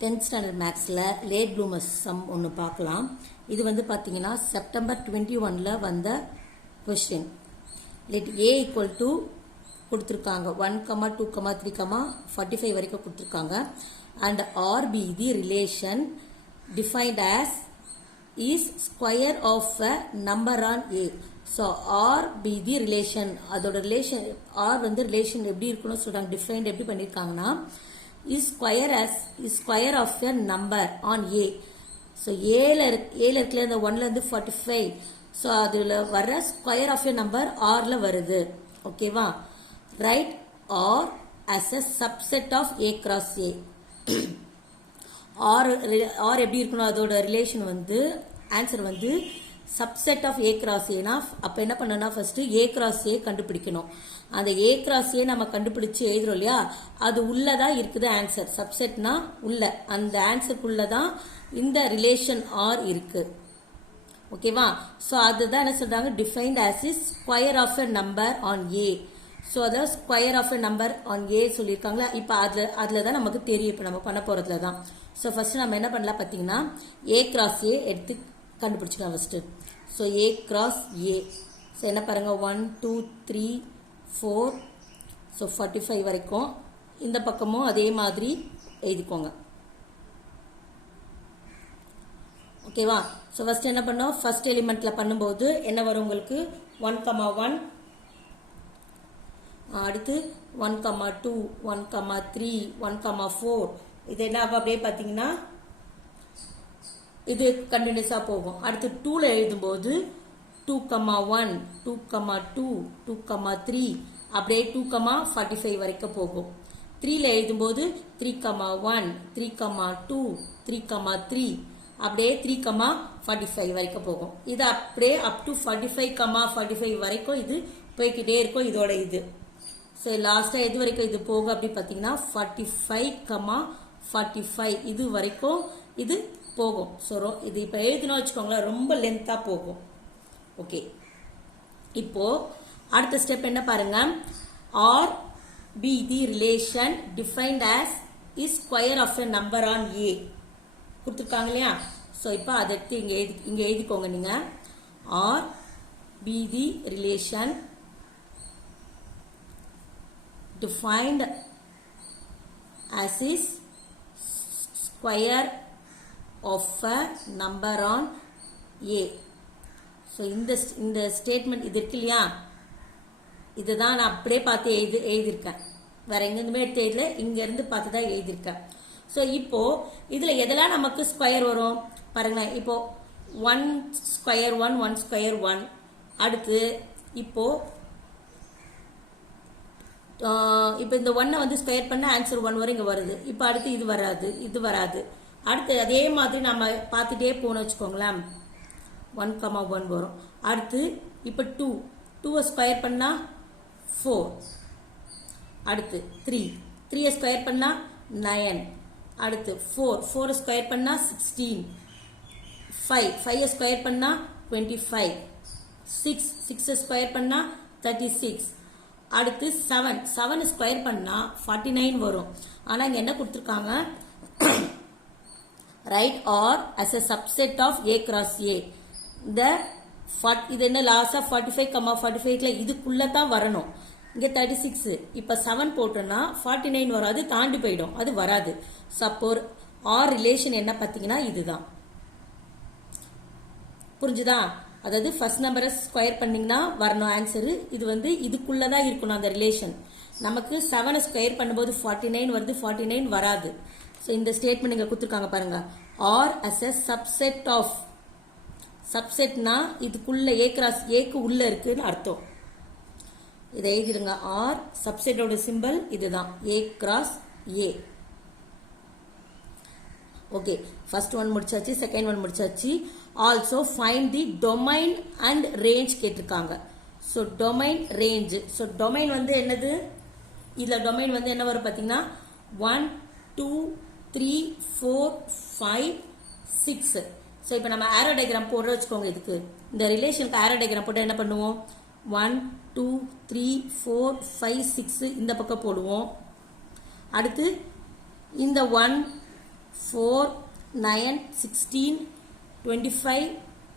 10th standard மேக்ஸில் late bloomers some ஒன்று பார்க்கலாம். இது வந்து பார்த்தீங்கன்னா செப்டம்பர் 21ல் வந்த question. Let A equal to கொடுத்துருக்காங்க 1, 2, 3, 45 வரைக்கும் கொடுத்துருக்காங்க. And RB the relation defined as is square of a number on A. So R be the relation. அதோட ரிலேஷன் R வந்து ரிலேஷன் எப்படி இருக்கணும் சொல்றாங்க. டிஃபைன்ட் எப்படி பண்ணிருக்காங்கன்னா is square of a number on A. So ஏல இருக்குல இந்த 1ல இருந்து 45. So அதுல வர ஸ்கொயர் ஆஃப் a number Rல வருது. ஓகேவா? Write R as a subset of A cross A. R எப்படி இருக்கணும் அதோட ரிலேஷன் வந்து ஆன்சர் வந்து சப்செட் ஆஃப் ஏ கிராஸ் ஏனா அப்போ என்ன பண்ணணும்னா ஃபர்ஸ்ட் ஏ கிராஸ் ஏ கண்டுபிடிக்கணும். அந்த ஏ கிராஸ் ஏ நம்ம கண்டுபிடிச்சு எழுதுறோம் இல்லையா, அது உள்ளதான் இருக்குது ஆன்சர். சப்செட்னா உள்ள, அந்த ஆன்சருக்குள்ளதான் இந்த ரிலேஷன் ஆர் இருக்கு. ஓகேவா? ஸோ அதுதான் என்ன சொல்றாங்க, defined as is square of a number on A. So அதாவது square of a number on A சொல்லியிருக்காங்களா. இப்போ அதில் தான் நமக்கு தெரியும், இப்போ நம்ம பண்ண போகிறதுல தான். ஸோ ஃபர்ஸ்ட் நம்ம என்ன பண்ணலாம் பார்த்தீங்கன்னா ஏ கிராஸ் ஏ எடுத்து கண்டுபிடிச்சிக்கலாம் first. So A cross A. So என்ன பாருங்க 1, 2, 3, 4. ஸோ 45 வரைக்கும். இந்த பக்கமும் அதே மாதிரி எழுதிக்கோங்க. ஓகேவா? ஸோ ஃபர்ஸ்ட் என்ன பண்ணோம், ஃபர்ஸ்ட் எலிமெண்ட்ல பண்ணும்போது என்ன வரும் உங்களுக்கு 1, 1. அடுத்து 1, 2, 1, 3, 1, 4. இது என்ன ஆகும் அப்படியே பார்த்தீங்கன்னா இது கண்டினியூஸா போகும். அடுத்து 2ல எழுதும்போது 2, 1, 2, 2, 2, 3 அப்படியே 2, 45 வரைக்கும் போகும். 3ல எழுதும்போது 3, 1, 3, 2, 3, 3 அப்படியே 3, 45 வரைக்கும் போகும். இது அப்படியே அப் டு 45, 45 வரைக்கும் இது போய்கிட்டே இருக்கும். இதோட இது ஸோ லாஸ்டா எது வரைக்கும் இது போகும் அப்படி பார்த்தீங்கன்னா 45, 45 இது வரைக்கும் இது போகும். ஸோ இது இப்போ எழுதினோம் வச்சுக்கோங்களேன், ரொம்ப லென்த்தா போகும். ஓகே, இப்போ அடுத்த ஸ்டெப் என்ன பாருங்க, R be the relation defined as is square of a number on A கொடுத்துருக்காங்க இல்லையா. ஸோ இப்போ அதற்கு இங்க எழுதிக்கோங்க நீங்க. R be the relation defined as is square of a number on A. So இந்த ஸ்டேட்மெண்ட் இது இருக்கு இல்லையா, இதுதான் நான் அப்படியே பார்த்து எழுதியிருக்கேன். வேற எங்கேருந்துமே எடுத்து எழுதல, இங்க இருந்து பார்த்து தான் எழுதியிருக்கேன். ஸோ இப்போ இதுல எதெல்லாம் நமக்கு ஸ்கொயர் வரும் பாருங்க. இப்போ 1 ஸ்கொயர் 1, 1 ஸ்கொயர் 1. அடுத்து இப்போ இந்த 1 வந்து ஸ்கொயர் பண்ண ஆன்சர் 1 வரை இங்க வருது. இப்போ அடுத்து இது வராது. அடுத்து அதே மாதிரி நம்ம பார்த்துட்டே போன வச்சுக்கோங்களேன் 1, 1 வரும். அடுத்து இப்போ 2 ஸ்கொயர் பண்ணா 4. அடுத்து 3 ஸ்கொயர் பண்ணா 9. அடுத்து 4 ஸ்கொயர் பண்ணா 16. 5 ஸ்கொயர் பண்ணா 25. 6 ஸ்கொயர் பண்ணா 36. அடுத்து 7 ஸ்கொயர் பண்ணா 49 வரும். ஆனா இங்க என்ன கொடுத்திருக்காங்க, write R as a subset of A cross A. இது என்ன லாஸ்டா 45, 45ல இதுக்குள்ள தான் வரணும். இங்க 36. இப்ப 7 போட்டோம்னா 49 வராது, தாண்டி போயிடும், அது வராது. சப்போஸ் ஆர் ரிலேஷன் என்ன பாத்தீங்கன்னா இதுதான். புரிஞ்சுதா? அதாவது ஃபர்ஸ்ட் நம்பரை ஸ்கொயர் பண்ணீங்கன்னா வரணும் ஆன்சர். இது வந்து இதுக்குள்ளதான் இருக்கணும் அந்த ரிலேஷன். நமக்கு 7 ஸ்கொயர் பண்ணும்போது 49 வருது, 49 வராது. ஸோ இந்த ஸ்டேட்மெண்ட் இங்க கொடுத்துருக்காங்க பாருங்க. R as a subset of, சப்செட்னா இதுக்குள்ள ஏ கிராஸ் ஏக்கு உள்ள இருக்குன்னு அர்த்தம். இதை எழுதிடுங்க. ஆர் சப்செட்டோட சிம்பிள் இதுதான், A cross A. Okay, first one முடிச்சாச்சு, செகண்ட் ஒன் முடிச்சாச்சு. Also find the domain and range கேட்டிருக்காங்க. So domain range. So domain வந்து என்னது, இதுல டொமைன் வந்து என்ன வரும் பார்த்தீங்கன்னா 1, 2, 3, 4, 5, 6. ஸோ இப்போ நம்ம ஆரோ டயக்ராம் போடுற வச்சுக்கோங்க. இதுக்கு இந்த ரிலேஷனுக்கு ஆரோ டயக்ராம் போட்டு என்ன பண்ணுவோம், 1, 2, 3, 4, 5, 6 இந்த பக்கம் போடுவோம். அடுத்து இந்த 1 4 9 16 25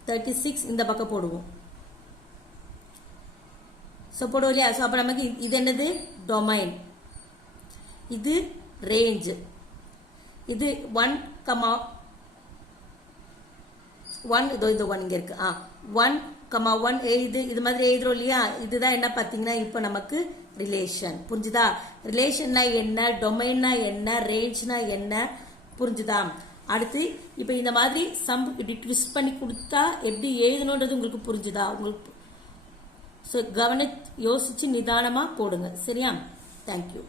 36 இந்த பக்கம் போடுவோம். ஸோ போடுவோம் இல்லையா? ஸோ அப்போ நமக்கு இது என்னது? டொமைன். இது ரேஞ்ச். இது 1, 1 இது 1 இங்க இருக்கு. 1, 1 எழுது. இது மாதிரி எழுதுறோம் இல்லையா? இதுதான் என்ன பார்த்தீங்கன்னா இப்போ நமக்கு ரிலேஷன். புரிஞ்சுதா? ரிலேஷன்னா என்ன, டொமைன்னா என்ன, ரேஞ்ச்னா என்ன, புரிஞ்சுதா? அடுத்து இப்போ இந்த மாதிரி சம் இப்படி ட்விஸ்ட் பண்ணி கொடுத்தா எப்படி எழுதணுன்றது உங்களுக்கு புரிஞ்சுதா? உங்களுக்கு ஸோ யோசிச்சு நிதானமாக போடுங்க. சரியா? தேங்க்யூ.